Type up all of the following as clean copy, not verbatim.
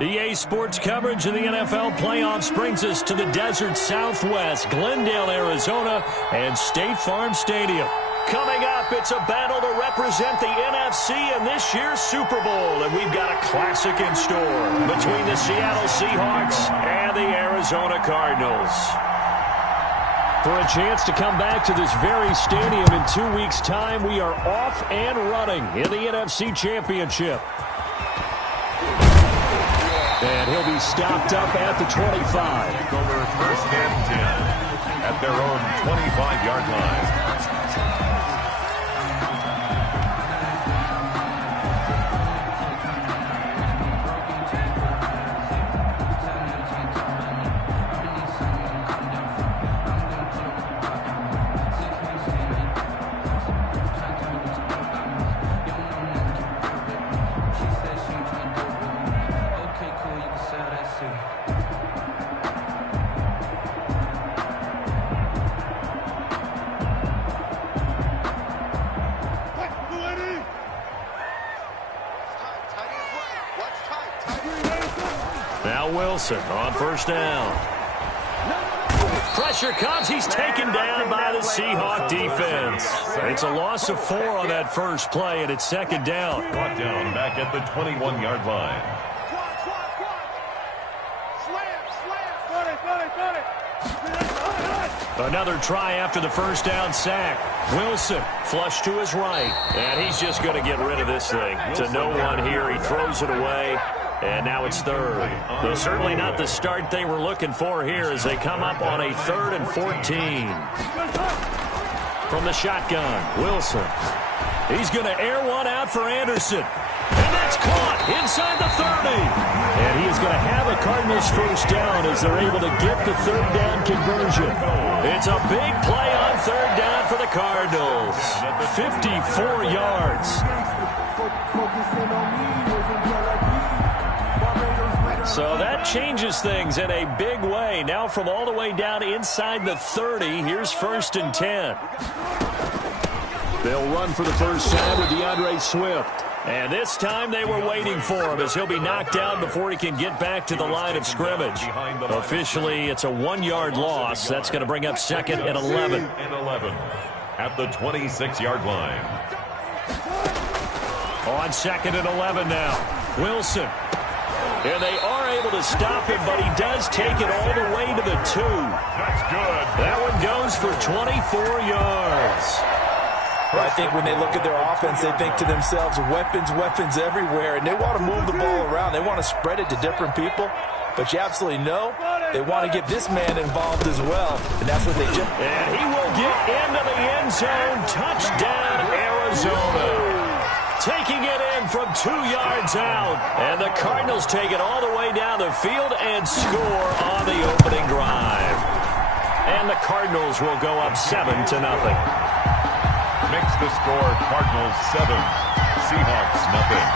EA Sports coverage of the NFL playoffs brings us to the desert Southwest, Glendale, Arizona, and State Farm Stadium. Coming up, it's a battle to represent the NFC in this year's Super Bowl, and we've got a classic in store between the Seattle Seahawks and the Arizona Cardinals. For a chance to come back to this very stadium in 2 weeks' time, we are off and running in the NFC Championship. And he'll be stopped up at the 25. Over first and 10 at their own 25-yard line. Wilson on first down. Pressure comes. He's taken down by the Seahawk defense. It's a loss of 4 on that first play, and it's second down. Brought down back at the 21-yard line. Another try after the first down sack. Wilson flushed to his right, and he's just going to get rid of this thing. To no one here. He throws it away. And now it's third. Though certainly not the start they were looking for here as they come up on a 3rd and 14. From the shotgun, Wilson. He's going to air one out for Anderson. And that's caught inside the 30. And he is going to have a Cardinals first down as they're able to get the 3rd down conversion. It's a big play on 3rd down for the Cardinals. 54 yards. So that changes things in a big way. Now from all the way down inside the 30, here's 1st and 10. They'll run for the first time with DeAndre Swift. And this time they were waiting for him as he'll be knocked down before he can get back to the line of scrimmage. Officially, it's a 1-yard loss. That's going to bring up 2nd and 11. At the 26-yard line. On 2nd and 11 now. Wilson. And they are able to stop him, but he does take it all the way to the 2. That's good. That one goes for 24 yards. Well, I think when they look at their offense, they think to themselves, weapons, weapons everywhere, and they want to move the ball around. They want to spread it to different people. But you absolutely know they want to get this man involved as well, and that's what they just... And he will get into the end zone. Touchdown, Arizona. Taking it in from 2 yards out. And the Cardinals take it all the way down the field and score on the opening drive. And the Cardinals will go up 7-0. Makes the score Cardinals 7, Seahawks nothing.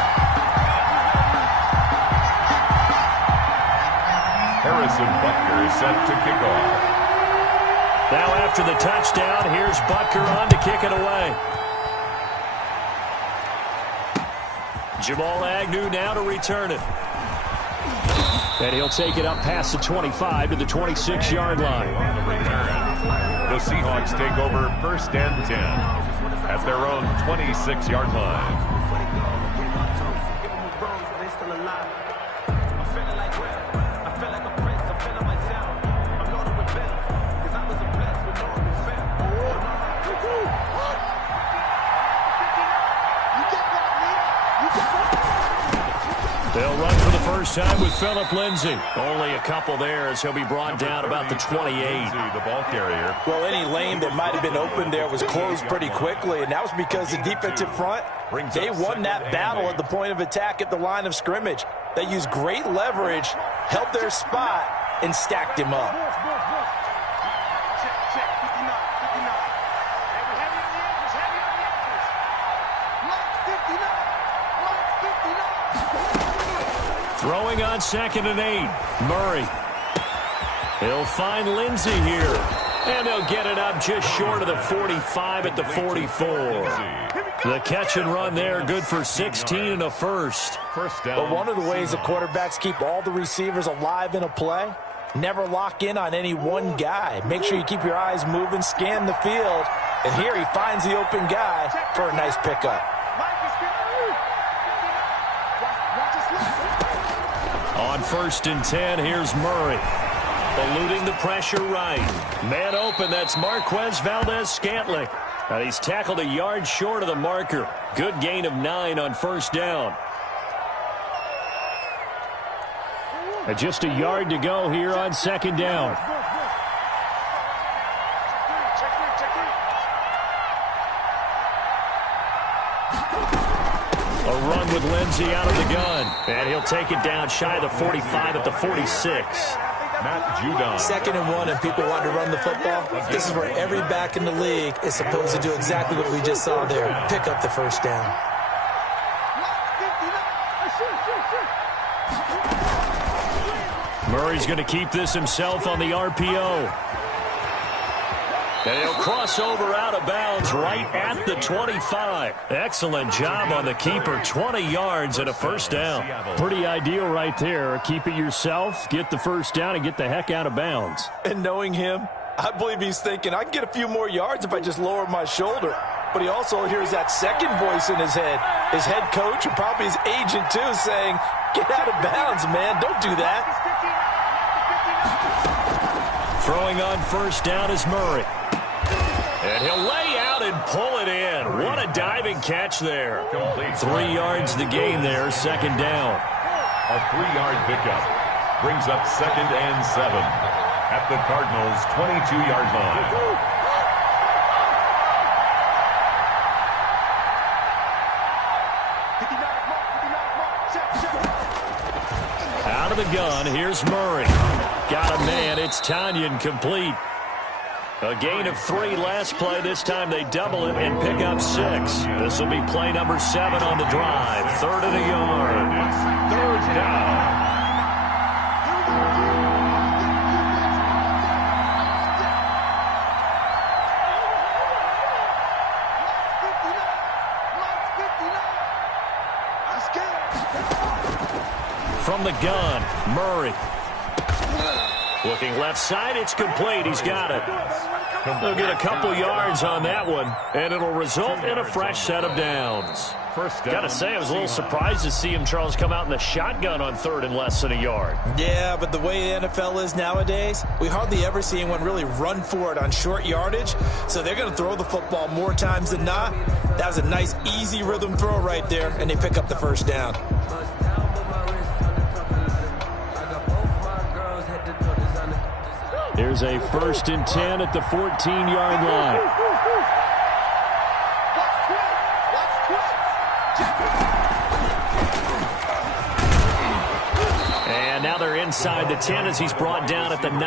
Harrison Butker is set to kick off. Now after the touchdown, here's Butker on to kick it away. Jamal Agnew now to return it. And he'll take it up past the 25 to the 26-yard line. The Seahawks take over 1st and 10 at their own 26-yard line. They'll run for the first time with Phillip Lindsay. Only a couple there as he'll be brought down about the 28. The ball carrier. Well, any lane that might have been open there was closed pretty quickly, and that was because the defensive front, they won that battle at the point of attack at the line of scrimmage. They used great leverage, held their spot, and stacked him up. Throwing on 2nd and 8. Murray. He'll find Lindsey here. And they'll get it up just short of the 45 at the 44. The catch and run there, good for 16 and a first. But one of the ways the quarterbacks keep all the receivers alive in a play, never lock in on any one guy. Make sure you keep your eyes moving, scan the field. And here he finds the open guy for a nice pickup. On 1st and 10, here's Murray. Eluding the pressure right. Man open, that's Marquez Valdez-Scantling. He's tackled a yard short of the marker. Good gain of 9 on 1st down. And just a yard to go here on 2nd down. A run with Lindsey out of the gun. And he'll take it down shy of the 45 at the 46. Second and 1, and people want to run the football. This is where every back in the league is supposed to do exactly what we just saw there. Pick up the 1st down. Murray's going to keep this himself on the RPO. And he'll cross over out of bounds right at the 25. Excellent job on the keeper. 20 yards and a 1st down. Pretty ideal right there. Keep it yourself, get the 1st down, and get the heck out of bounds. And knowing him, I believe he's thinking, I can get a few more yards if I just lower my shoulder. But he also hears that second voice in his head. His head coach and probably his agent, too, saying, get out of bounds, man. Don't do that. Throwing on 1st down is Murray. And he'll lay out and pull it in. What a diving catch there. 3 yards to gain there, 2nd down. A 3-yard pickup brings up 2nd and 7 at the Cardinals' 22-yard line. Out of the gun, here's Murray. Got a man, it's Tanyan complete. A gain of 3 last play. This time they double it and pick up 6. This will be play number 7 on the drive. 3rd and a yard. 3rd down. From the gun, Murray. Looking left side, it's complete. He's got it. They'll get a couple yards on that one, and it'll result in a fresh set of downs. Got to say, I was a little surprised to see him, Charles, come out in the shotgun on 3rd and less than a yard. Yeah, but the way the NFL is nowadays, we hardly ever see anyone really run for it on short yardage, so they're going to throw the football more times than not. That was a nice, easy rhythm throw right there, and they pick up the 1st down. Here's a 1st and 10 at the 14-yard line. And now they're inside the 10 as he's brought down at the 9.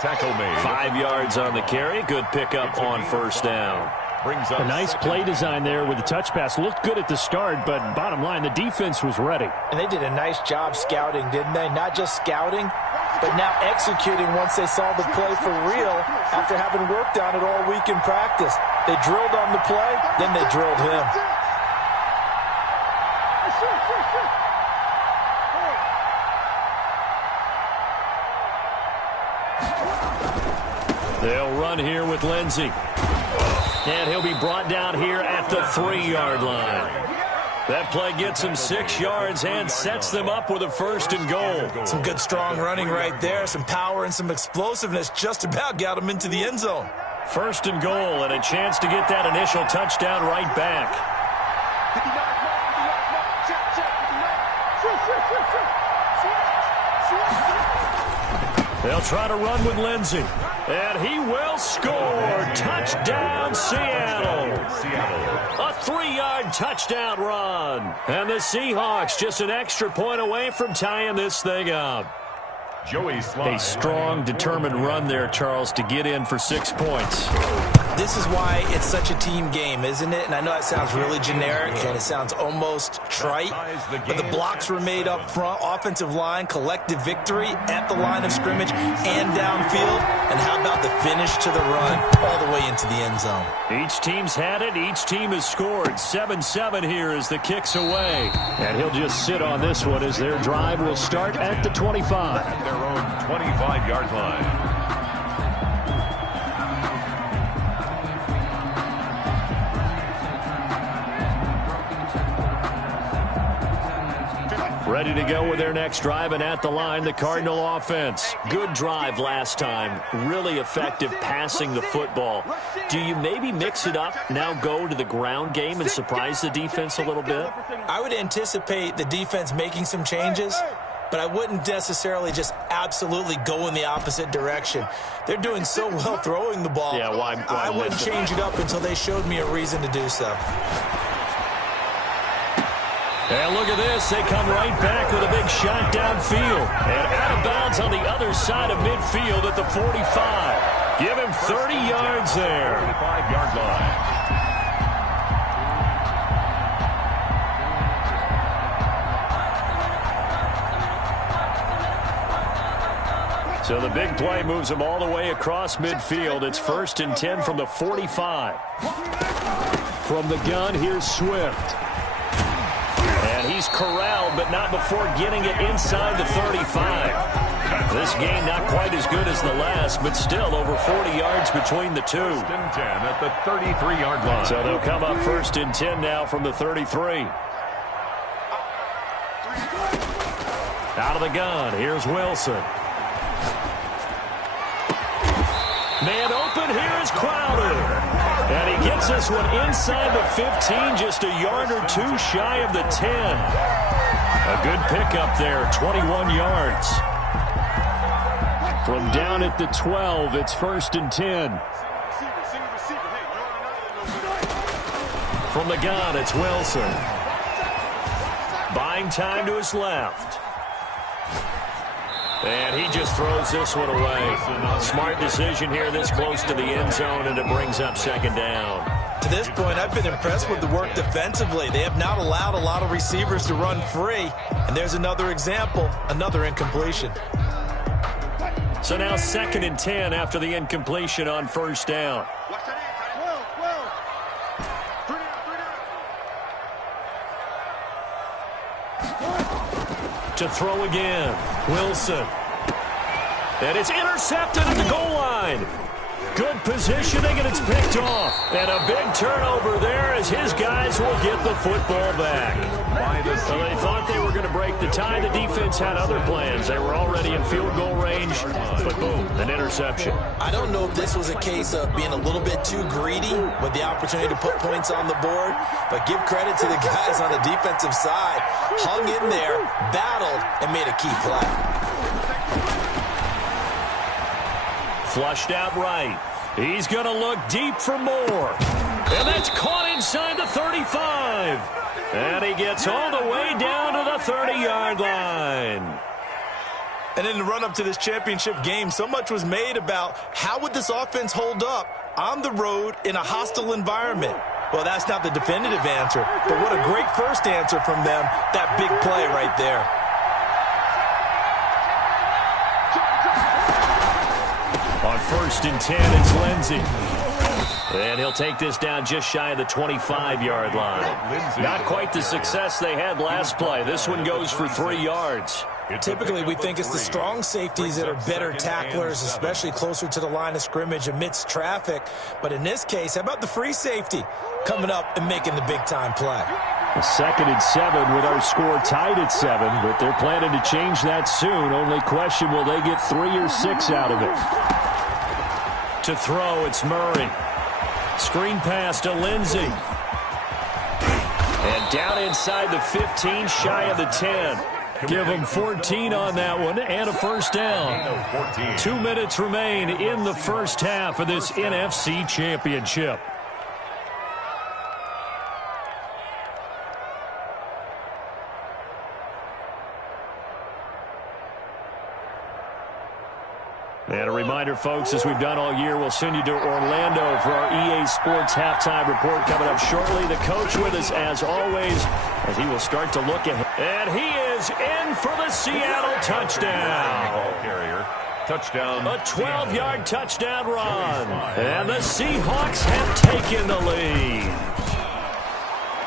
Tackle made. 5 yards on the carry. Good pickup on 1st down. A nice play design there with the touch pass. Looked good at the start, but bottom line, the defense was ready. And they did a nice job scouting, didn't they? Not just scouting, but now executing once they saw the play for real after having worked on it all week in practice. They drilled on the play, then they drilled him. They'll run here with Lindsey. And he'll be brought down here at the 3-yard line. That play gets him 6 yards and sets them up with a 1st and goal. Some good strong running right there. Some power and some explosiveness just about got him into the end zone. 1st and goal and a chance to get that initial touchdown right back. They'll try to run with Lindsey. And he will score. Touchdown, Seattle. A 3-yard touchdown run. And the Seahawks just an extra point away from tying this thing up. A strong, determined run there, Charles, to get in for 6 points. This is why it's such a team game, isn't it? And I know that sounds really generic and it sounds almost trite, but the blocks were made up front, offensive line, collective victory at the line of scrimmage and downfield. And how about the finish to the run all the way into the end zone? Each team's had it. Each team has scored. 7-7 here as the kick's away. And he'll just sit on this one as their drive will start at the 25. At their own 25-yard line. Ready to go with their next drive, and at the line, the Cardinal offense. Good drive last time. Really effective passing the football. Do you maybe mix it up, now go to the ground game and surprise the defense a little bit? I would anticipate the defense making some changes, but I wouldn't necessarily just absolutely go in the opposite direction. They're doing so well throwing the ball. Yeah, why I wouldn't change it up until they showed me a reason to do so. And look at this. They come right back with a big shot downfield. And out of bounds on the other side of midfield at the 45. Give him 30 yards there. 35-yard line. So the big play moves him all the way across midfield. It's 1st and 10 from the 45. From the gun, here's Swift. And he's corralled, but not before getting it inside the 35. This game not quite as good as the last, but still over 40 yards between the two. 1st and 10 at the 33-yard line. So they'll come up 1st and 10 now from the 33. Out of the gun, here's Wilson. Man open, here is Crowder. And he gets this one inside the 15, just a yard or two shy of the 10. A good pickup there, 21 yards. From down at the 12, it's 1st and 10. From the gun, it's Wilson. Buying time to his left. And he just throws this one away. Smart decision here this close to the end zone, and it brings up 2nd down. To this point, I've been impressed with the work defensively. They have not allowed a lot of receivers to run free. And there's another example, another incompletion. So now 2nd and 10 after the incompletion on 1st down. To throw again, Wilson. And it's intercepted at the goal line. Good positioning, and it's picked off. And a big turnover there as his guys will get the football back. So they thought they were going to break the tie. The defense had other plans. They were already in field goal range, but boom, an interception. I don't know if this was a case of being a little bit too greedy with the opportunity to put points on the board, but give credit to the guys on the defensive side. Hung in there, battled, and made a key play. Flushed out right. He's going to look deep for more. And that's caught inside the 35. And he gets all the way down to the 30-yard line. And in the run-up to this championship game, so much was made about how would this offense hold up on the road in a hostile environment. Well, that's not the definitive answer, but what a great first answer from them, that big play right there. On 1st and 10, it's Lindsey. And he'll take this down just shy of the 25-yard line. Not quite the success they had last play. This one goes for 3 yards. Typically, we think it's the strong safeties that are better tacklers, especially closer to the line of scrimmage amidst traffic. But in this case, how about the free safety coming up and making the big-time play? 2nd and 7 with our score tied at 7, but they're planning to change that soon. Only question, will they get 3 or 6 out of it? To throw, it's Murray. Screen pass to Lindsey. And down inside the 15, shy of the 10. Give them 14 on that one and a first down. 2 minutes remain in the first half of this NFC Championship. And a reminder, folks, as we've done all year, we'll send you to Orlando for our EA Sports halftime report coming up shortly. The coach with us, as always, as he will start to look ahead. And he is in for the Seattle touchdown. Ball carrier. Touchdown. A 12-yard touchdown run. And the Seahawks have taken the lead.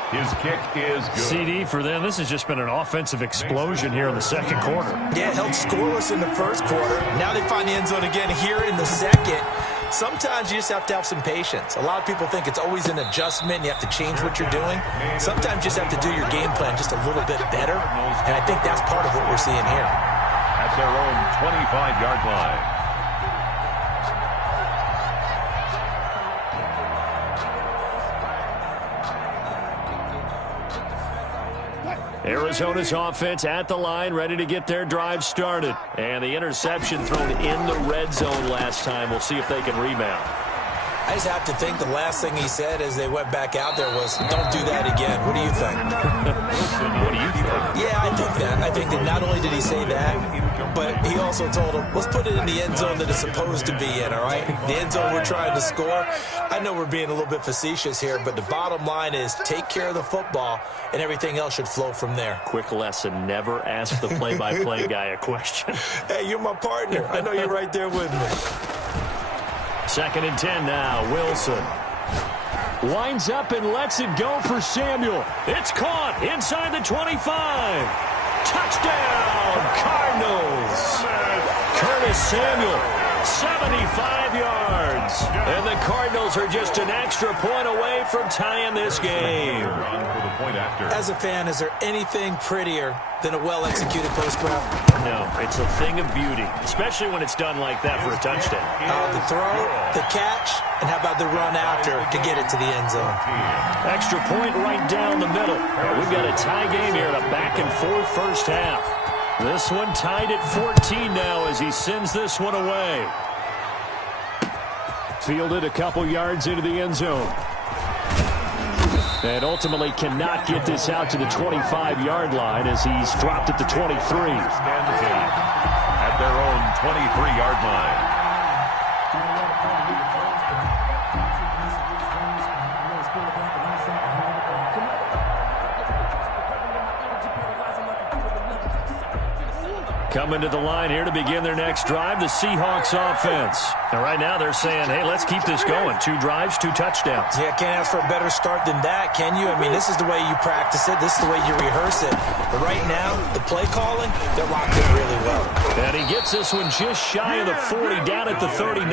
His kick is good. CD for them. This has just been an offensive explosion here in the second quarter. Yeah, held scoreless in the first quarter. Now they find the end zone again here in the second. Sometimes you just have to have some patience. A lot of people think it's always an adjustment. You have to change what you're doing. Sometimes you just have to do your game plan just a little bit better. And I think that's part of what we're seeing here. At their own 25-yard line. Arizona's offense at the line, ready to get their drive started. And the interception thrown in the red zone last time. We'll see if they can rebound. I just have to think the last thing he said as they went back out there was, don't do that again. What do you think? What do you think? Yeah, I think that. I think that not only did he say that, but he also told him, let's put it in the end zone that it's supposed to be in, all right? The end zone we're trying to score. I know we're being a little bit facetious here, but the bottom line is take care of the football, and everything else should flow from there. Quick lesson, never ask the play-by-play guy a question. Hey, you're my partner. I know you're right there with me. 2nd and 10 now. Wilson winds up and lets it go for Samuel. It's caught inside the 25. Touchdown, Cardinals. Curtis Samuel, 75 yards. And the Cardinals are just an extra point away from tying this game. As a fan, is there anything prettier than a well-executed post-grab? No, it's a thing of beauty, especially when it's done like that for a touchdown. The throw, the catch, and how about the run after to get it to the end zone? Extra point right down the middle. We've got a tie game here in a back-and-forth first half. This one tied at 14 now as he sends this one away. Fielded a couple yards into the end zone. And ultimately cannot get this out to the 25-yard line as he's dropped at the 23. At their own 23-yard line. Coming to the line here to begin their next drive, the Seahawks offense. And right now they're saying, hey, let's keep this going. 2 drives, 2 touchdowns. Yeah, can't ask for a better start than that, can you? I mean, this is the way you practice it. This is the way you rehearse it. But right now, the play calling, they're locked in really well. And he gets this one just shy of the 40, down at the 39.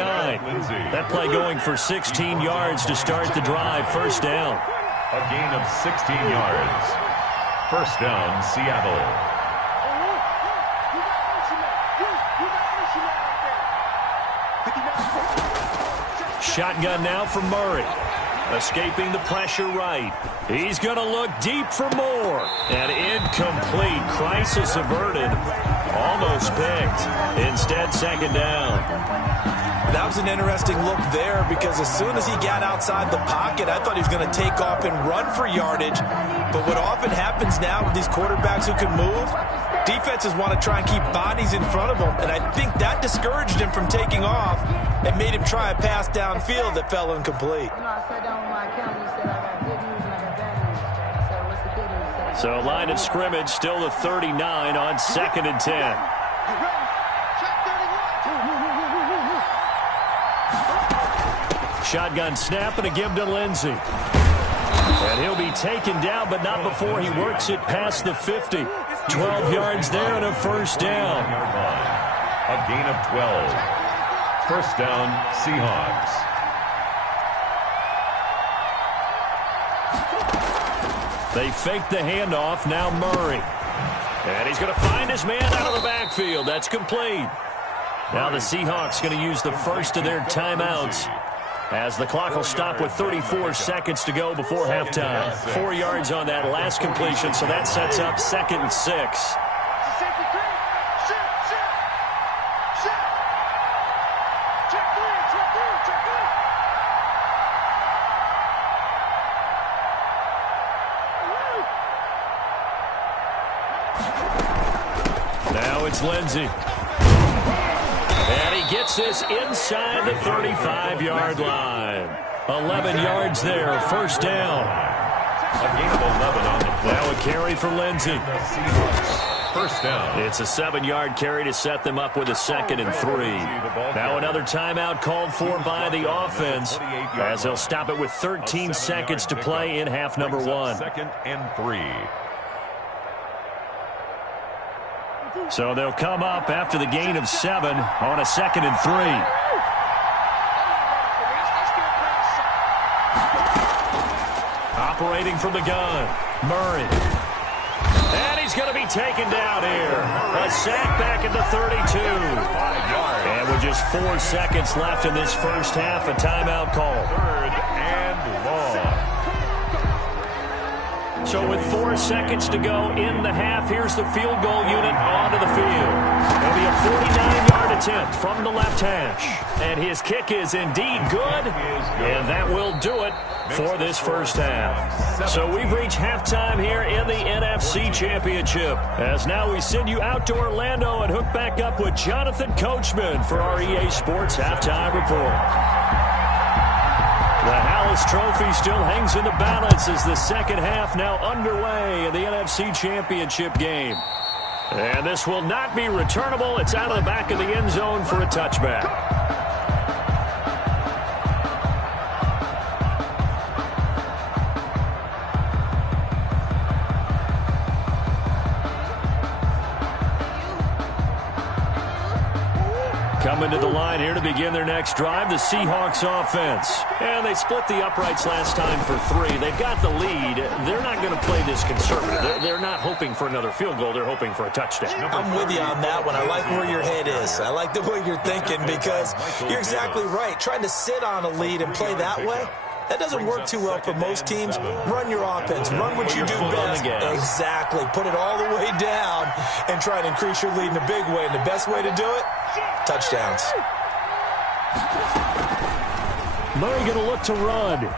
That play going for 16 yards to start the drive. First down. A gain of 16 yards. First down, Seattle. Shotgun now for Murray. Escaping the pressure right. He's going to look deep for more. And incomplete. Crisis averted. Almost picked. Instead, second down. That was an interesting look there because as soon as he got outside the pocket, I thought he was going to take off and run for yardage. But what often happens now with these quarterbacks who can move, defenses want to try and keep bodies in front of them. And I think that discouraged him from taking off and made him try a pass downfield that fell incomplete. So line of scrimmage still the 39 on 2nd and 10. Shotgun snap and a give to Lindsey. And he'll be taken down, but not before he works it past the 50. 12 yards there and a first down. A gain of 12. First down, Seahawks. They fake the handoff. Now Murray. And he's going to find his man out of the backfield. That's complete. Now the Seahawks going to use the first of their timeouts as the clock will stop with 34 seconds to go before halftime. 4 yards on that last completion, so that sets up 2nd and 6. Now it's Lindsey. And he gets this inside the 35-yard line. 11 yards there, first down. A gain of 11 on the play. Now a carry for Lindsey. First down. It's a 7-yard carry to set them up with a 2nd and 3. Now another timeout called for by the offense as they'll stop it with 13 seconds to play in half number 1. 2nd and 3. So they'll come up after the gain of 7 on a 2nd and 3. Operating from the gun, Murray. And he's going to be taken down here. A sack back at the 32. And with just 4 seconds left in this first half, a timeout call. 3rd and long. So with 4 seconds to go in the half, here's the field goal unit onto the field. It'll be a 49-yard attempt from the left hash. And his kick is indeed good. And that will do it for this first half. So we've reached halftime here in the NFC Championship. As now we send you out to Orlando and hook back up with Jonathan Coachman for our EA Sports Halftime Report. The Hallis Trophy still hangs in the balance as the second half now underway in the NFC Championship game. And this will not be returnable. It's out of the back of the end zone for a touchback. Coming to the line here to begin their next drive, the Seahawks offense. And they split the uprights last time for 3. They've got the lead. They're not going to play this conservative. They're not hoping for another field goal. They're hoping for a touchdown. I'm with you on that one. I like where your head is. I like the way you're thinking because you're exactly right. Trying to sit on a lead and play that way, that doesn't work too well for most teams. Run your offense. Run what you do best. Exactly. Put it all the way down and try to increase your lead in a big way. And the best way to do it, touchdowns. Murray going to look to run.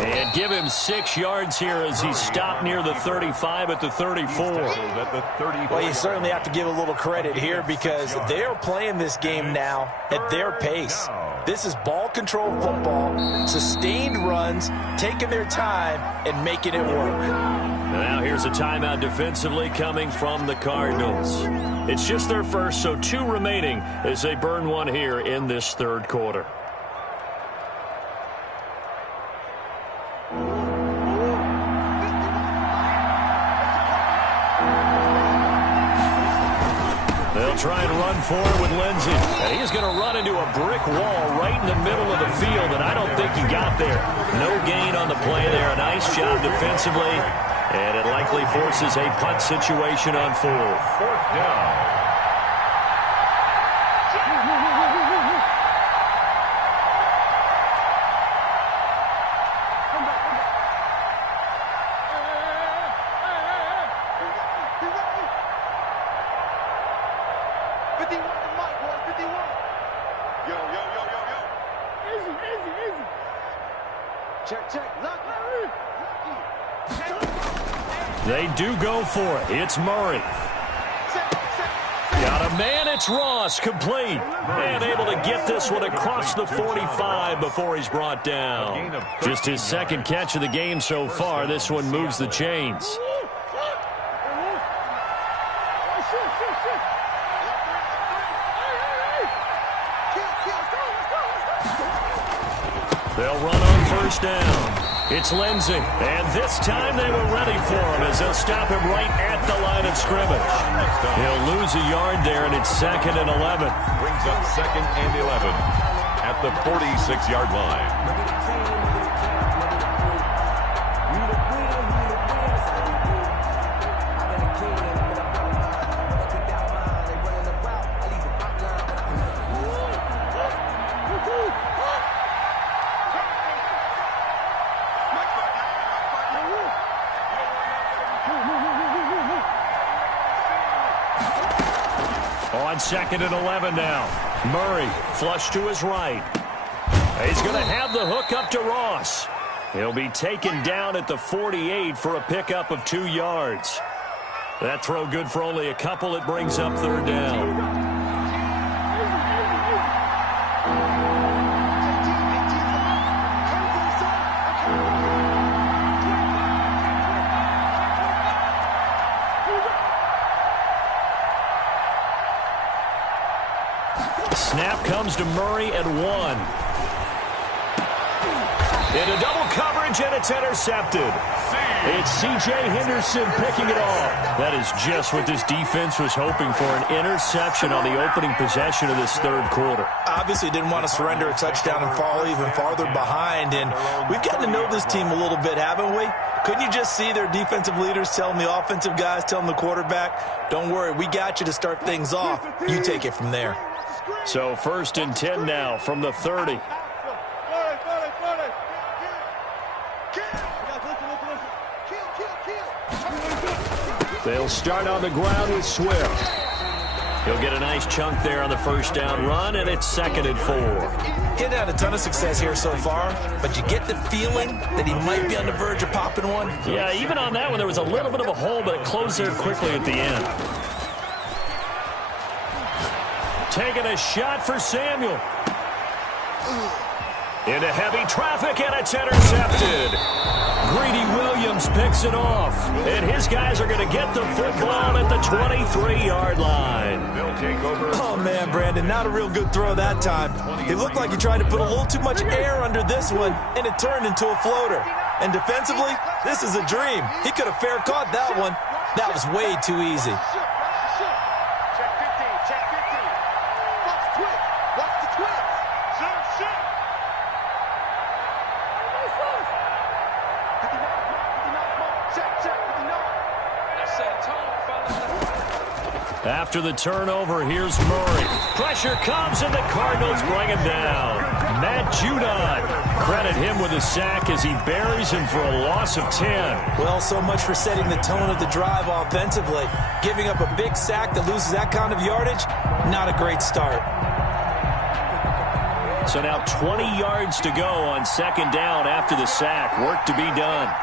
And give him 6 yards here as he stopped near the 35 at the 34. Well, you certainly have to give a little credit here because they're playing this game now at their pace. This is ball control football, sustained runs, taking their time and making it work. Now here's a timeout defensively coming from the Cardinals. It's just their first, so 2 remaining as they burn one here in this third quarter. They'll try and run forward with Lindsey. And he's going to run into a brick wall right in the middle of the field, and I don't think he got there. No gain on the play there. A nice job defensively, and it likely forces a punt situation on 4th. 4th down. They do go for it. It's Murray. Got a man. It's Ross. Complete. And able to get this one across the 45 before he's brought down. Just his second catch of the game so far. This one moves the chains. They'll run on first down. It's Lindsey, and this time they were ready for him as they'll stop him right at the line of scrimmage. He'll lose a yard there, and it's 2nd and 11. Brings up 2nd and 11 at the 46-yard line. On 2nd and 11 now. Murray flush to his right. He's going to have the hook up to Ross. He'll be taken down at the 48 for a pickup of 2 yards. That throw good for only a couple. It brings up 3rd down. comes to Murray at 1. Into double coverage, and it's intercepted. It's C.J. Henderson picking it off. That is just what this defense was hoping for, an interception on the opening possession of this third quarter. Obviously didn't want to surrender a touchdown and fall even farther behind, and we've gotten to know this team a little bit, haven't we? Couldn't you just see their defensive leaders telling the offensive guys, telling the quarterback, don't worry, we got you to start things off. You take it from there. So 1st and 10 now from the 30. They'll start on the ground with Swift. He'll get a nice chunk there on the first down run, and it's 2nd and 4. He hadn't had a ton of success here so far, but you get the feeling that he might be on the verge of popping one. Yeah, even on that one, there was a little bit of a hole, but it closed there quickly at the end. Taking a shot for Samuel. Into heavy traffic, and it's intercepted. Greedy Williams picks it off, and his guys are going to get the football at the 23-yard line. They'll take over. Oh, man, Brandon, not a real good throw that time. He looked like he tried to put a little too much air under this one, and it turned into a floater. And defensively, this is a dream. He could have fair caught that one. That was way too easy. After the turnover, here's Murray. Pressure comes, and the Cardinals bring him down. Matt Judon, credit him with a sack as he buries him for a loss of 10. Well, so much for setting the tone of the drive offensively. Giving up a big sack that loses that kind of yardage, not a great start. So now 20 yards to go on 2nd down after the sack. Work to be done.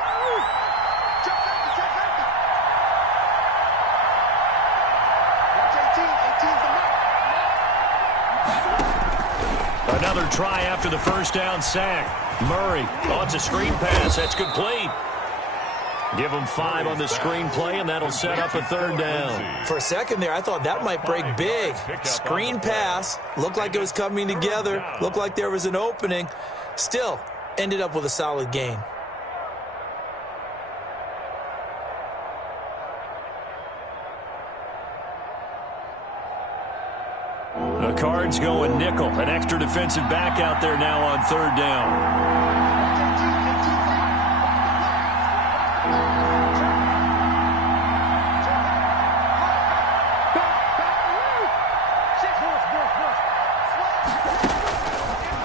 Another try after the first down sack. Murray, oh, it's a screen pass. That's complete. Give him 5 on the screen play, and that'll set up a 3rd down. For a second there, I thought that might break big. Screen pass. Looked like it was coming together. Looked like there was an opening. Still, ended up with a solid gain. The Cards going nickel. An extra defensive back out there now on 3rd down.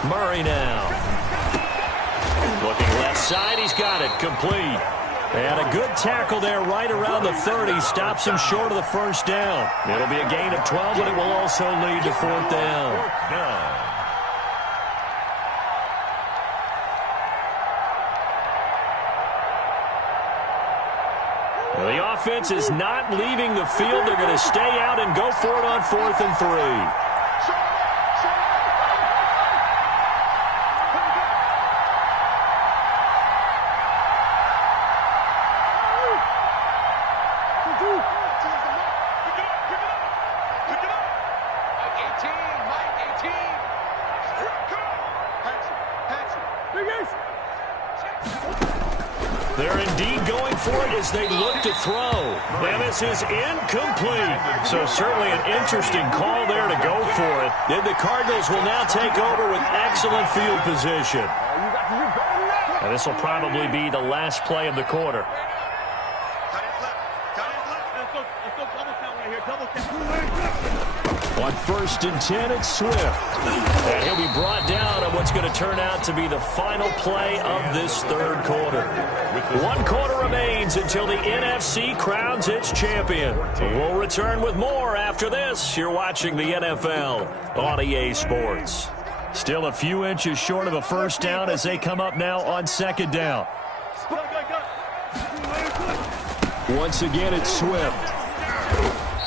Murray now. Looking left side. He's got it. Complete. And a good tackle there right around the 30. Stops him short of the first down. It'll be a gain of 12, but it will also lead to 4th down. Well, the offense is not leaving the field. They're going to stay out and go for it on 4th and 3. They're indeed going for it as they look to throw. And this is incomplete. So certainly an interesting call there to go for it. Then the Cardinals will now take over with excellent field position. And this will probably be the last play of the quarter. On 1st and 10, it's Swift. And he'll be brought down on what's going to turn out to be the final play of this 3rd quarter. 1 quarter remains until the NFC crowns its champion. We'll return with more after this. You're watching the NFL on EA Sports. Still a few inches short of a first down as they come up now on 2nd down. Once again, it's Swift.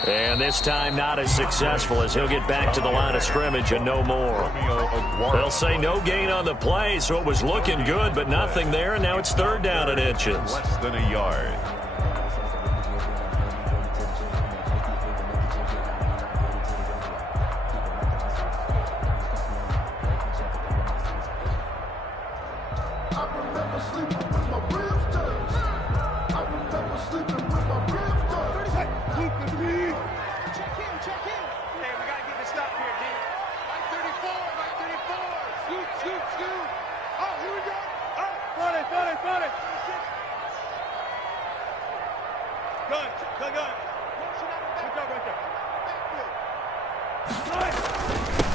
And this time not as successful as he'll get back to the line of scrimmage and no more. They'll say no gain on the play, so it was looking good, but nothing there, and now it's 3rd down and inches. Less than a yard.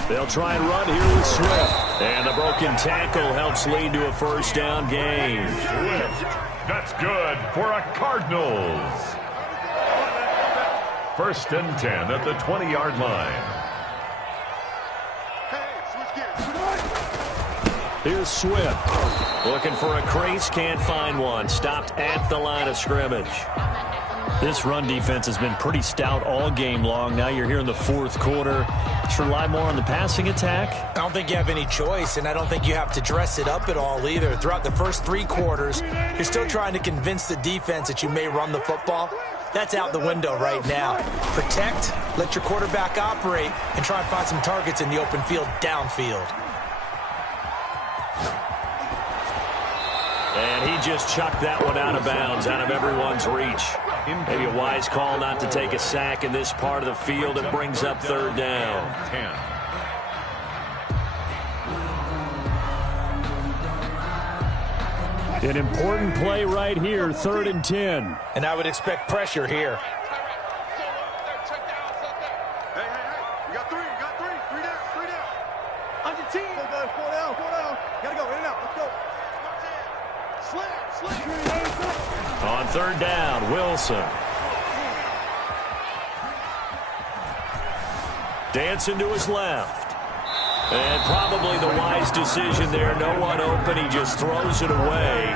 They'll try and run here with Swift. And the broken tackle helps lead to a first down gain. Swift. That's good for a Cardinals. First and 10 at the 20-yard line. Here's Swift. Looking for a crease, can't find one. Stopped at the line of scrimmage. This run defense has been pretty stout all game long. Now you're here in the fourth quarter. Should rely more on the passing attack? I don't think you have any choice, and I don't think you have to dress it up at all either. Throughout the first 3 quarters, you're still trying to convince the defense that you may run the football. That's out the window right now. Protect, let your quarterback operate, and try and find some targets in the open field downfield. And he just chucked that one out of bounds, out of everyone's reach. Maybe a wise call not to take a sack in this part of the field. It brings up third down. 10. An important play right here, 3rd and 10. And I would expect pressure here. Hey, we got three down. On your team. Four down. Gotta go, in and out, let's go. Slam. On 3rd down, Wilson. Dancing to his left. And probably the wise decision there. No one open. He just throws it away.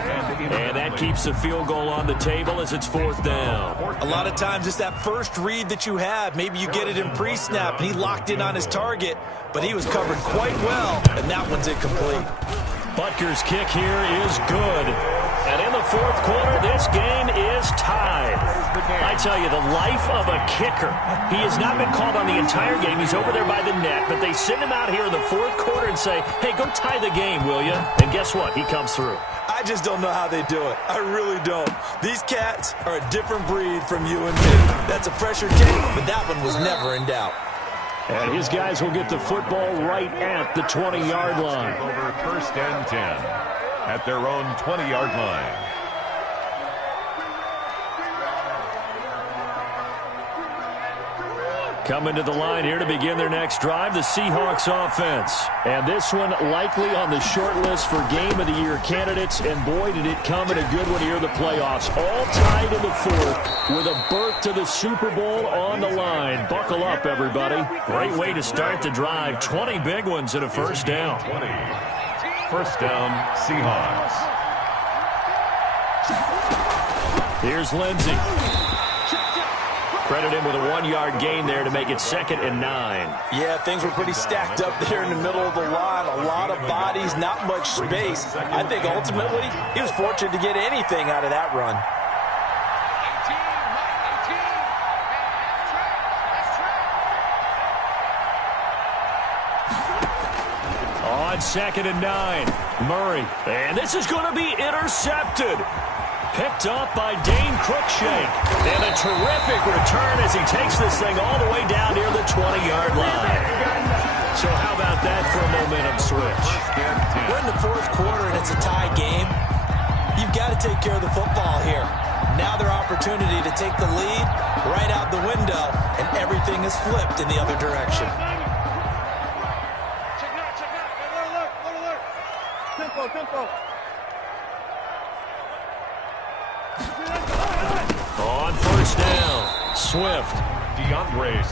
And that keeps the field goal on the table as it's 4th down. A lot of times it's that first read that you have. Maybe you get it in pre-snap, and he locked in on his target, but he was covered quite well, and that one's incomplete. Butker's kick here is good. And in the fourth quarter, this game is tied. I tell you, the life of a kicker. He has not been called on the entire game. He's over there by the net, but they send him out here in the fourth quarter and say, hey, go tie the game, will you? And guess what? He comes through. I just don't know how they do it. I really don't. These cats are a different breed from you and me. That's a pressure take, but that one was never in doubt. And his guys will get the football right at the 20-yard line. Over 1st and 10 at their own 20-yard line. Coming to the line here to begin their next drive, the Seahawks offense. And this one likely on the short list for Game of the Year candidates. And boy, did it come in a good one here in the playoffs. All tied in the fourth with a berth to the Super Bowl on the line. Buckle up, everybody. Great way to start the drive. 20 big ones and a first down. 20. First down, Seahawks. Here's Lindsey. Credit him with a 1-yard gain there to make it 2nd and 9. Yeah, things were pretty stacked up there in the middle of the line. A lot of bodies, not much space. I think ultimately he was fortunate to get anything out of that run. On 2nd and 9, Murray. And this is going to be intercepted. Picked up by Dane Cruikshank. And a terrific return as he takes this thing all the way down near the 20-yard line. So how about that for a momentum switch? We're in the fourth quarter and it's a tie game. You've got to take care of the football here. Now their opportunity to take the lead right out the window, and everything is flipped in the other direction. Tempo. On 1st down, Swift.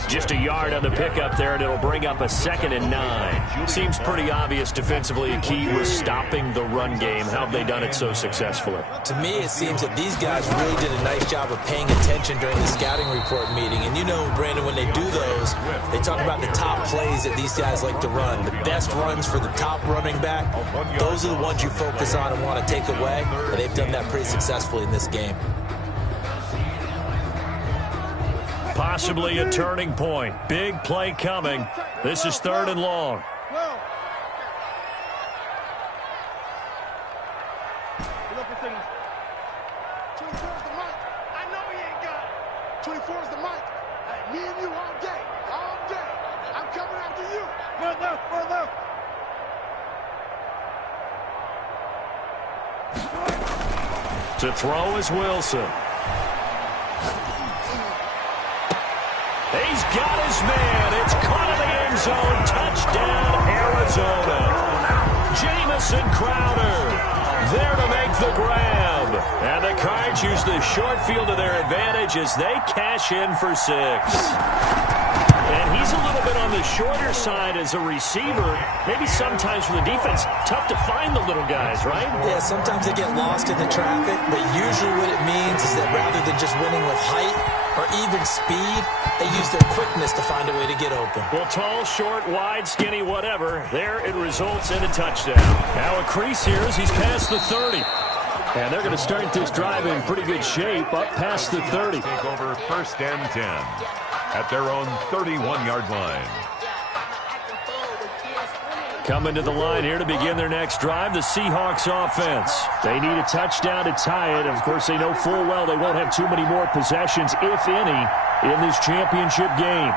Just a yard on the pickup there, and it'll bring up a 2nd and 9. Seems pretty obvious defensively a key was stopping the run game. How have they done it so successfully? To me, it seems that these guys really did a nice job of paying attention during the scouting report meeting. And you know, Brandon, when they do those, they talk about the top plays that these guys like to run. The best runs for the top running back, those are the ones you focus on and want to take away. And they've done that pretty successfully in this game. Possibly a turning point. Big play coming. This is 3rd and long. 24 is the mic. Me and you all day. I'm coming after you. Run left. To throw is Wilson. He's got his man. It's caught in the end zone. Touchdown, Arizona. Jamison Crowder there to make the grab. And the Cards use the short field to their advantage as they cash in for 6. And he's a little bit on the shorter side as a receiver. Maybe sometimes for the defense, tough to find the little guys, right? Yeah, sometimes they get lost in the traffic, but usually what it means is that rather than just winning with height or even speed, they use their quickness to find a way to get open. Well, tall, short, wide, skinny, whatever, there it results in a touchdown. Now a crease here as he's past the 30. And they're going to start this drive in pretty good shape up past the 30. Take over 1st and 10 at their own 31-yard line. Coming to the line here to begin their next drive, the Seahawks offense. They need a touchdown to tie it. Of course, they know full well they won't have too many more possessions, if any, in this championship game.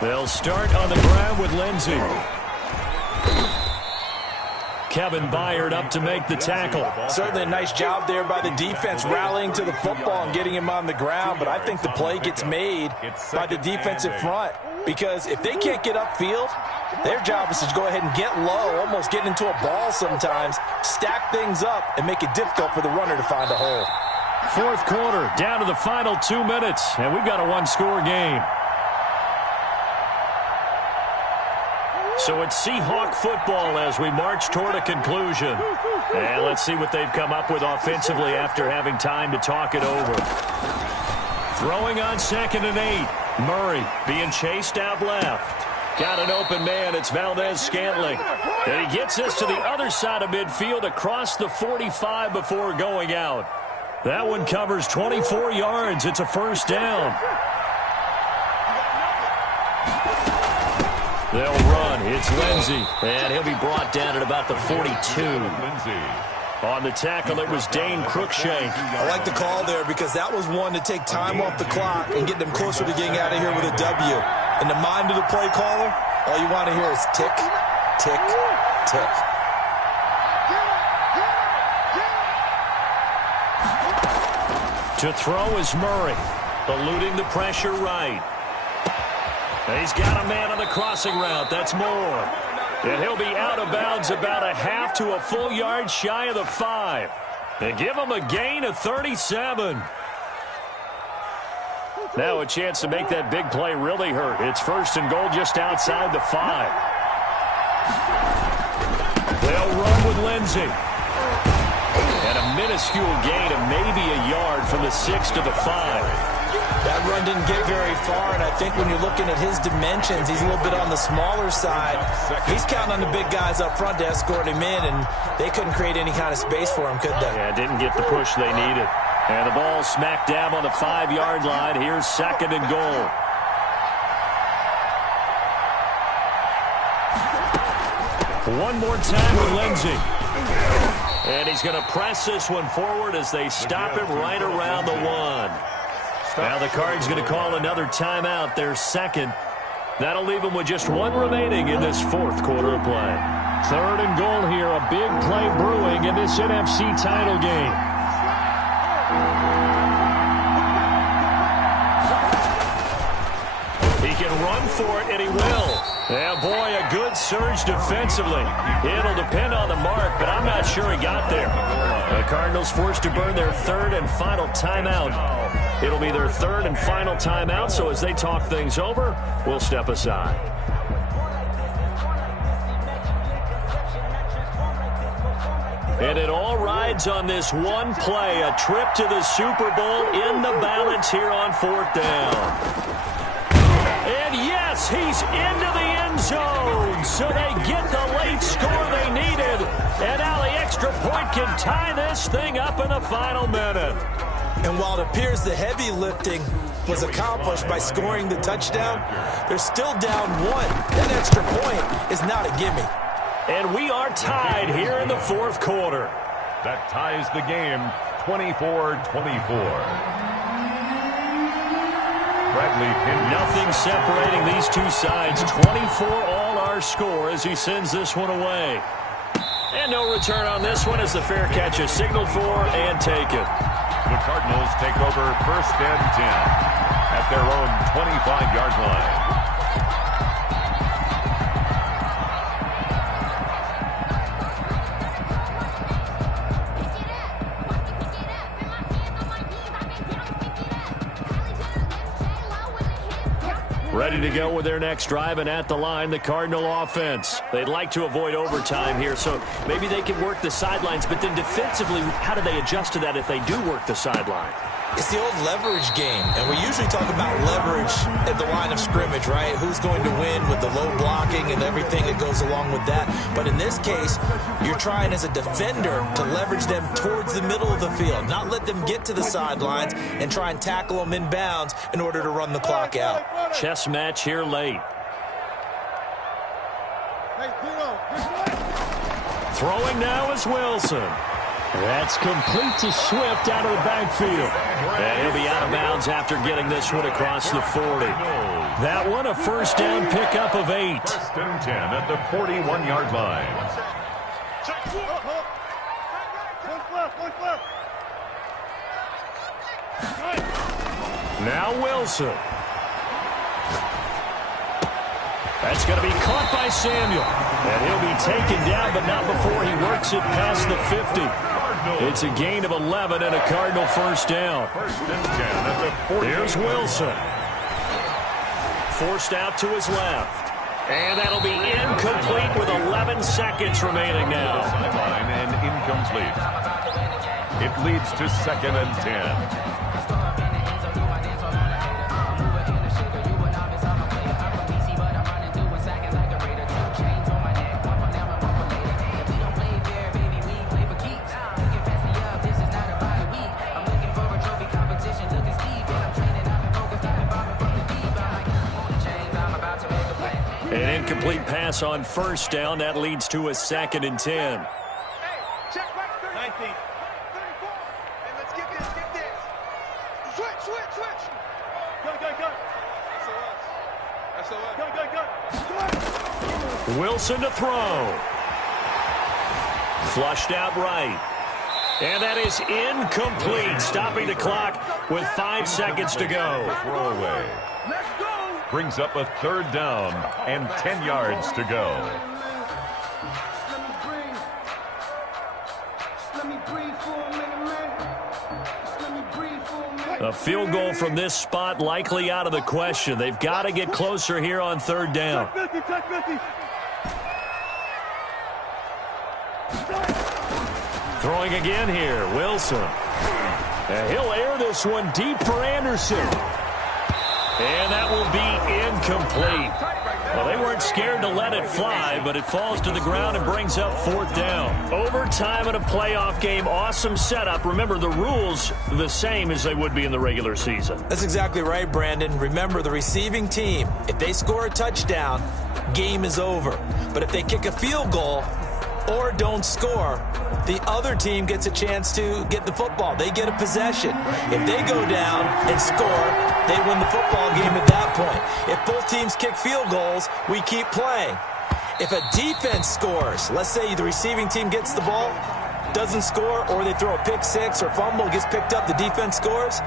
They'll start on the ground with Lindsey. Kevin Byard up to make the tackle. Certainly a nice job there by the defense rallying to the football and getting him on the ground, but I think the play gets made by the defensive front because if they can't get upfield, their job is to go ahead and get low, almost get into a ball sometimes, stack things up, and make it difficult for the runner to find a hole. 4th quarter, down to the final 2 minutes, and we've got a one-score game. So it's Seahawk football as we march toward a conclusion. And let's see what they've come up with offensively after having time to talk it over. Throwing on 2nd and 8. Murray being chased out left. Got an open man. It's Valdez-Scantling. And he gets us to the other side of midfield across the 45 before going out. That one covers 24 yards. It's a 1st down. They'll run. It's Lindsey. And he'll be brought down at about the 42. On the tackle, it was Dane Cruikshank. I like the call there because that was one to take time off the clock and get them closer to getting out of here with a W. In the mind of the play caller, all you want to hear is tick, tick, tick. To throw is Murray, eluding the pressure right. He's got a man on the crossing route. That's Moore. And he'll be out of bounds about a half to a full yard shy of the 5. They give him a gain of 37. Now a chance to make that big play really hurt. It's 1st and goal just outside the 5. They'll run with Lindsey. And a minuscule gain of maybe a yard from the 6 to the 5. That run didn't get very far, and I think when you're looking at his dimensions, he's a little bit on the smaller side. He's counting on the big guys up front to escort him in, and they couldn't create any kind of space for him, could they? Yeah, didn't get the push they needed. And the ball smack dab on the 5-yard line. Here's 2nd and goal. One more time with Lindsey. And he's going to press this one forward as they stop him right around the 1. Now the Cards going to call another timeout, their 2nd. That'll leave them with just one remaining in this 4th quarter of play. 3rd and goal here, a big play brewing in this NFC title game. He can run for it, and he will. Yeah, boy, a good surge defensively. It'll depend on the mark, but I'm not sure he got there. The Cardinals forced to burn their 3rd and final timeout. It'll be their 3rd and final timeout, so as they talk things over, we'll step aside. And it all rides on this one play, a trip to the Super Bowl in the balance here on 4th down. And yes, he's into the end zone, so they get the late score they needed. And now the extra point can tie this thing up in the final minute. And while it appears the heavy lifting was accomplished by scoring the touchdown, they're still down 1. That extra point is not a gimme. And we are tied here in the 4th quarter. That ties the game 24-24. Nothing separating these two sides. 24 all our score as he sends this one away. And no return on this one as the fair catch is signaled for and taken. The Cardinals take over 1st and 10 at their own 25-yard line. Ready to go with their next drive, and at the line, the Cardinal offense. They'd like to avoid overtime here, so maybe they can work the sidelines, but then defensively, how do they adjust to that if they do work the sideline? It's the old leverage game, and we usually talk about leverage at the line of scrimmage, right? Who's going to win with the low blocking and everything that goes along with that. But in this case, you're trying as a defender to leverage them towards the middle of the field, not let them get to the sidelines and try and tackle them in bounds in order to run the clock out. Chess match here late. Throwing now is Wilson. That's complete to Swift out of the backfield. And he'll be out of bounds after getting this one across the 40. That one a first down pickup of 8. 1st and 10 at the 41-yard line. Now Wilson. That's going to be caught by Samuel. And he'll be taken down, but not before he works it past the 50. It's a gain of 11 and a Cardinal first down. 1st and 10 at the 40. Here's Wilson. Forced out to his left. And that'll be incomplete with 11 seconds remaining now. Sideline and incomplete. It leads to 2nd and 10. An incomplete pass on first down. That leads to a 2nd and 10. Hey, check back 30. 19. 34. And let's get this, get this. Switch. Go. SOS. Go. Wilson to throw. Flushed out right. And that is incomplete, stopping the clock with 5 seconds to go. Throwaway. Let's go. Brings up a 3rd down and 10 yards to go. A field goal from this spot likely out of the question. They've got to get closer here on 3rd down. Throwing again here, Wilson. And he'll air this one deep for Anderson. And that will be incomplete. Well, they weren't scared to let it fly, but it falls to the ground and brings up 4th down. Overtime in a playoff game, awesome setup. Remember, the rules the same as they would be in the regular season. That's exactly right, Brandon. Remember, the receiving team, if they score a touchdown, game is over. But if they kick a field goal or don't score, the other team gets a chance to get the football. They get a possession. If they go down and score, they win the football game at that point. If both teams kick field goals, we keep playing. If a defense scores, let's say the receiving team gets the ball, doesn't score, or they throw a pick six or fumble, gets picked up, the defense scores,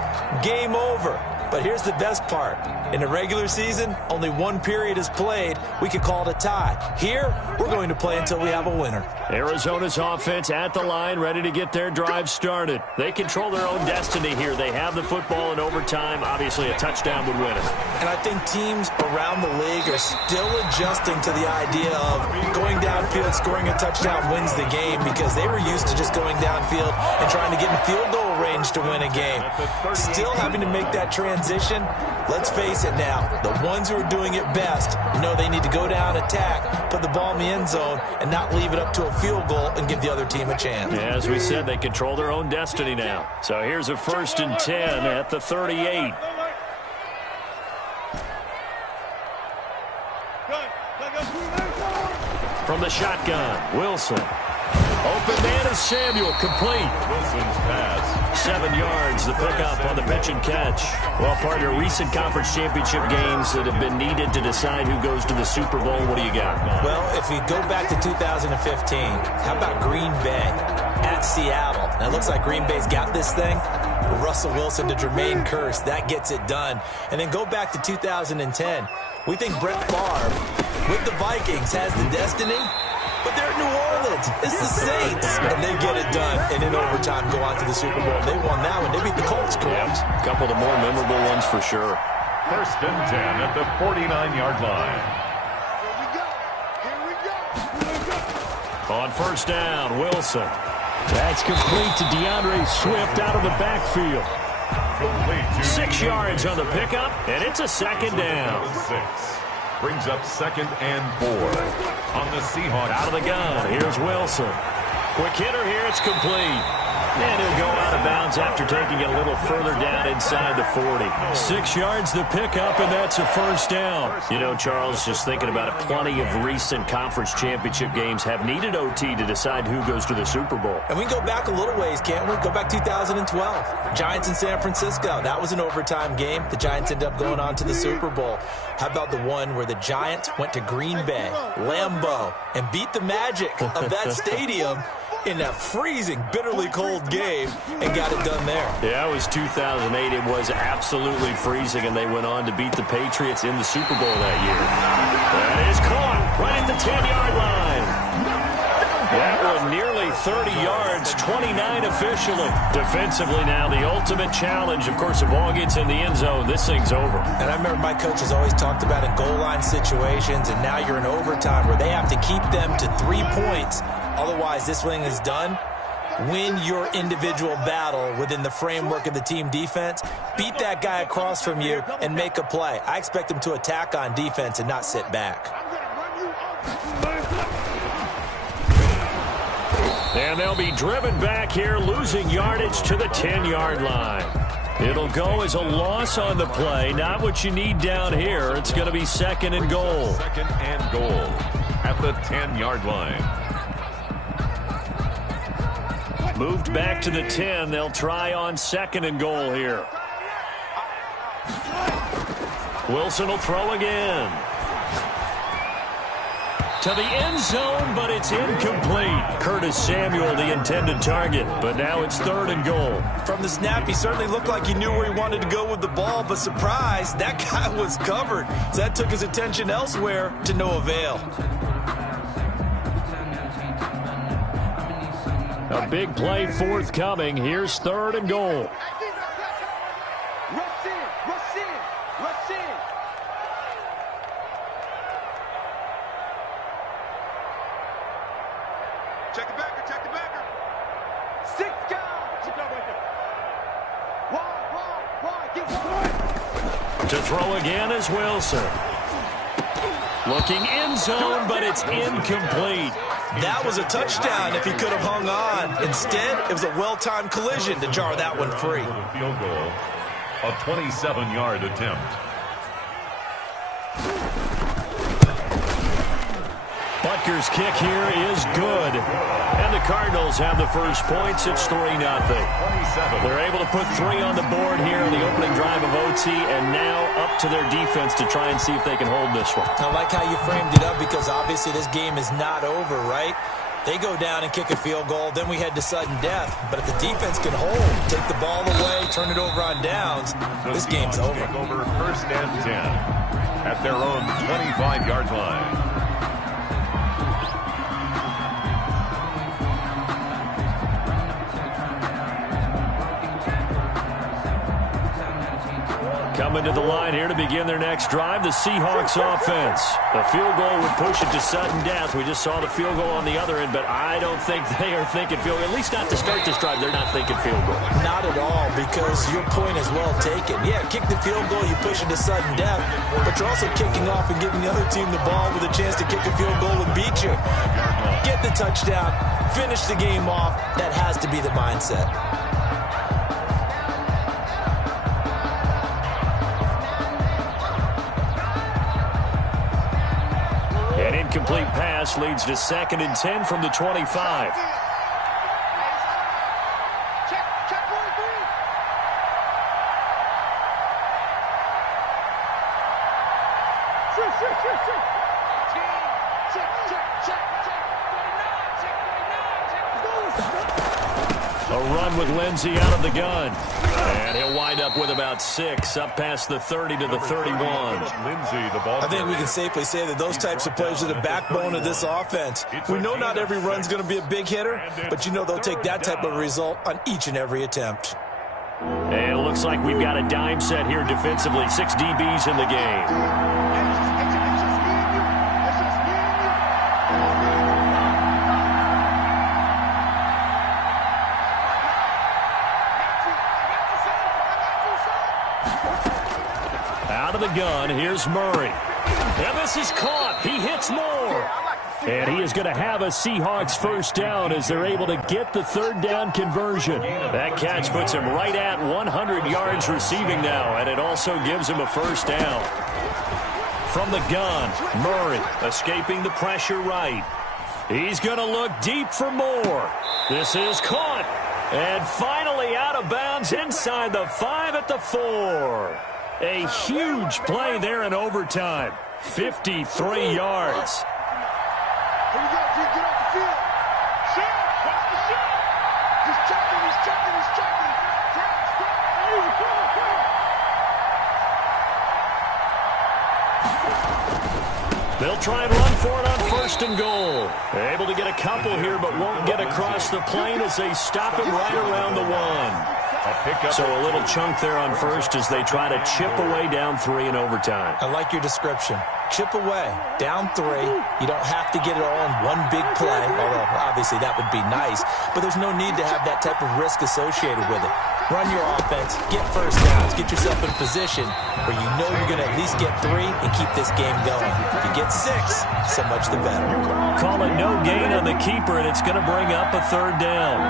game over. But here's the best part. In the regular season, only one period is played. We could call it a tie. Here, we're going to play until we have a winner. Arizona's offense at the line, ready to get their drive started. They control their own destiny here. They have the football in overtime. Obviously, a touchdown would win it. And I think teams around the league are still adjusting to the idea of going downfield, scoring a touchdown wins the game, because they were used to just going downfield and trying to get in field goal range to win a game. Still having to make that transition. Let's face it now, the ones who are doing it best know they need to go down, attack, put the ball in the end zone, and not leave it up to a field goal and give the other team a chance. Yeah, as we said, they control their own destiny now. So here's a 1st and 10 at the 38. From the shotgun, Wilson. Open man is Samuel, complete. Wilson's pass. 7 yards, the pickup on the pitch and catch. Well, partner, recent conference championship games that have been needed to decide who goes to the Super Bowl. What do you got? Well, if we go back to 2015, how about Green Bay at Seattle? Now, it looks like Green Bay's got this thing. Russell Wilson to Jermaine Kearse, that gets it done. And then go back to 2010. We think Brett Favre with the Vikings has the destiny, but they're in New Orleans. It's the Saints, and they get it done. And in overtime, go on to the Super Bowl. They won that one. They beat the Colts, correct? A couple of the more memorable ones for sure. 1st and 10 at the 49-yard line. Here we go. On 1st down, Wilson. That's complete to DeAndre Swift out of the backfield. 6 yards on the pickup, and it's a 2nd down. 6. Brings up 2nd and 4 on the Seahawks. Out of the gun, here's Wilson. Quick hitter here, it's complete. And he'll go out of bounds after taking it a little further down inside the 40. 6 yards the pickup, and that's a 1st down. You know, Charles, just thinking about it, plenty of recent conference championship games have needed OT to decide who goes to the Super Bowl. And we can go back a little ways, can't we? Go back 2012. Giants in San Francisco. That was an overtime game. The Giants ended up going on to the Super Bowl. How about the one where the Giants went to Green Bay, Lambeau, and beat the Magic of that stadium in that freezing, bitterly cold game and got it done there. Yeah, it was 2008. It was absolutely freezing, and they went on to beat the Patriots in the Super Bowl that year. That is caught right at the 10-yard line. That one nearly 30 yards, 29 officially. Defensively now, the ultimate challenge. Of course, the ball gets in the end zone, this thing's over. And I remember my coaches always talked about in goal line situations, and now you're in overtime where they have to keep them to 3 points. Otherwise, this thing is done. Win your individual battle within the framework of the team defense. Beat that guy across from you and make a play. I expect them to attack on defense and not sit back. And they'll be driven back here, losing yardage to the 10-yard line. It'll go as a loss on the play. Not what you need down here. It's going to be 2nd and goal. 2nd and goal at the 10-yard line. Moved back to the 10. They'll try on 2nd and goal here. Wilson will throw again. To the end zone, but it's incomplete. Curtis Samuel, the intended target, but now it's 3rd and goal. From the snap, he certainly looked like he knew where he wanted to go with the ball, but surprise, that guy was covered. So that took his attention elsewhere to no avail. A big play forthcoming. Here's 3rd and goal. Rush in, rush in, rush in. Check the backer, check the backer. 6 guys. Sit down right there. Wide, get wide. To throw again is Wilson. Looking end zone, but it's incomplete. That was a touchdown if he could have hung on. Instead, it was a well-timed collision to jar that one free. Field goal, a 27-yard attempt. Butker's kick here is good. And the Cardinals have the first points. It's 3-0. They're able to put 3 on the board here on the opening drive of OT, and now up to their defense to try and see if they can hold this one. I like how you framed it up because obviously this game is not over, right? They go down and kick a field goal, then we head to sudden death. But if the defense can hold, take the ball away, turn it over on downs, this game's over. Take over 1st and 10 at their own 25-yard line. Coming to the line here to begin their next drive, the Seahawks offense. The field goal would push it to sudden death. We just saw the field goal on the other end, but I don't think they are thinking field goal. At least not to start this drive. They're not thinking field goal. Not at all, because your point is well taken. Yeah, kick the field goal, you push it to sudden death, but you're also kicking off and giving the other team the ball with a chance to kick a field goal and beat you. Get the touchdown, finish the game off. That has to be the mindset. An incomplete pass leads to 2nd and 10 from the 25. A run with Lindsey out of the gun. And he'll wind up with about 6, up past the 30 to the 31. I think we can safely say that those types of plays are the backbone of this offense. We know not every run's going to be a big hitter, but you know they'll take that type of result on each and every attempt. And it looks like we've got a dime set here defensively. 6 DBs in the game. Out of the gun, here's Murray. And this is caught. He hits more. And he is going to have a Seahawks first down as they're able to get the third down conversion. That catch puts him right at 100 yards receiving now, and it also gives him a first down. From the gun, Murray escaping the pressure right. He's going to look deep for more. This is caught. And finally out of bounds inside the 5 at the 4. A huge play there in overtime. 53 yards. Here we go, G, get off the field. Shot, watch the shot. He's checking, he's checking, he's checking. They'll try and run for it on 1st and goal. Able to get a couple here, but won't get across the plane as they stop him right around the 1. So a little chunk there on 1st as they try to chip away down 3 in overtime. I like your description. Chip away, down 3. You don't have to get it all in one big play, although obviously that would be nice. But there's no need to have that type of risk associated with it. Run your offense, get first downs, get yourself in a position where you know you're going to at least get 3 and keep this game going. If you get 6, so much the better. Call it no gain on the keeper, and it's going to bring up a third down.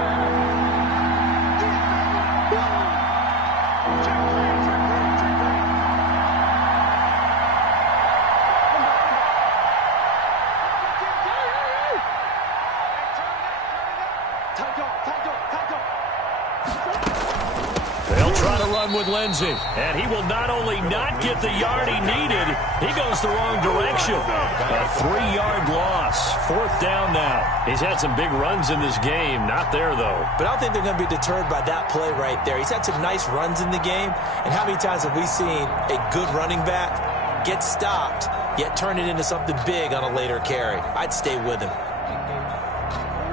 They'll try to run with Lindsey, and he will not only not get the yard he needed, he goes the wrong direction. A 3-yard loss. 4th down now. He's had some big runs in this game. Not there, though. But I don't think they're going to be deterred by that play right there. He's had some nice runs in the game, and how many times have we seen a good running back get stopped, yet turn it into something big on a later carry? I'd stay with him.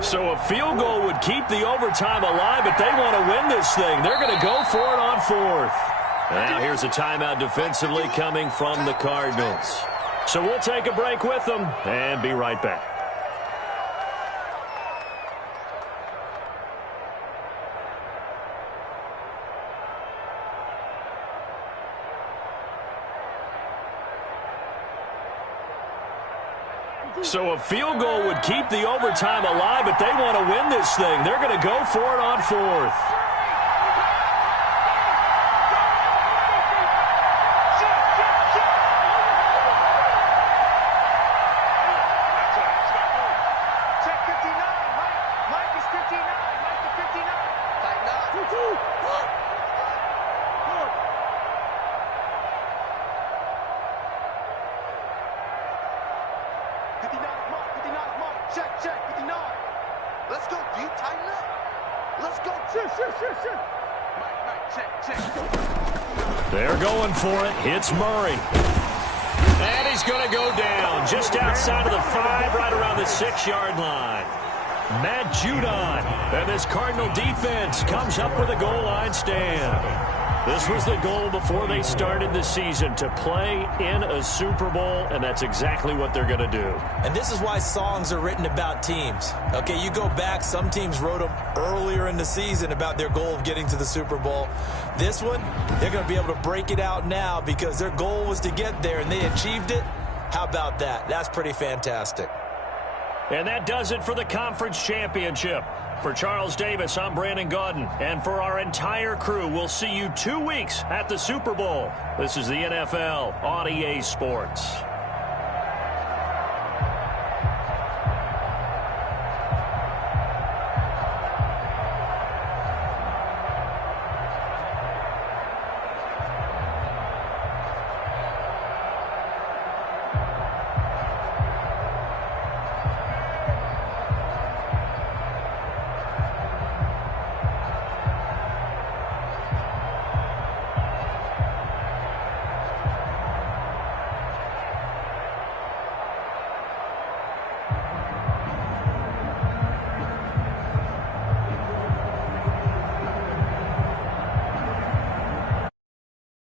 So a field goal would keep the overtime alive, but they want to win this thing. They're going to go for it on 4th. Now here's a timeout defensively coming from the Cardinals. So we'll take a break with them and be right back. So a field goal would keep the overtime alive, but they want to win this thing. They're going to go for it on 4th. Check 59. Mike is 59. Mike to 59. Tighten up. 59 is Mike. Check, 59. Let's go, D. Tighten up. Let's go. Sure. Mike, check. They're going for it. Hits Murray. And he's going to go down just outside of the 5, right around the 6-yard line. Matt Judon. And this Cardinal defense comes up with a goal line stand. This was the goal before they started the season, to play in a Super Bowl, and that's exactly what they're going to do. And this is why songs are written about teams. Okay, you go back, some teams wrote them earlier in the season about their goal of getting to the Super Bowl. This one, they're going to be able to break it out now because their goal was to get there, and they achieved it. How about that? That's pretty fantastic. And that does it for the conference championship. For Charles Davis, I'm Brandon Gaudin. And for our entire crew, we'll see you 2 weeks at the Super Bowl. This is the NFL on EA Sports.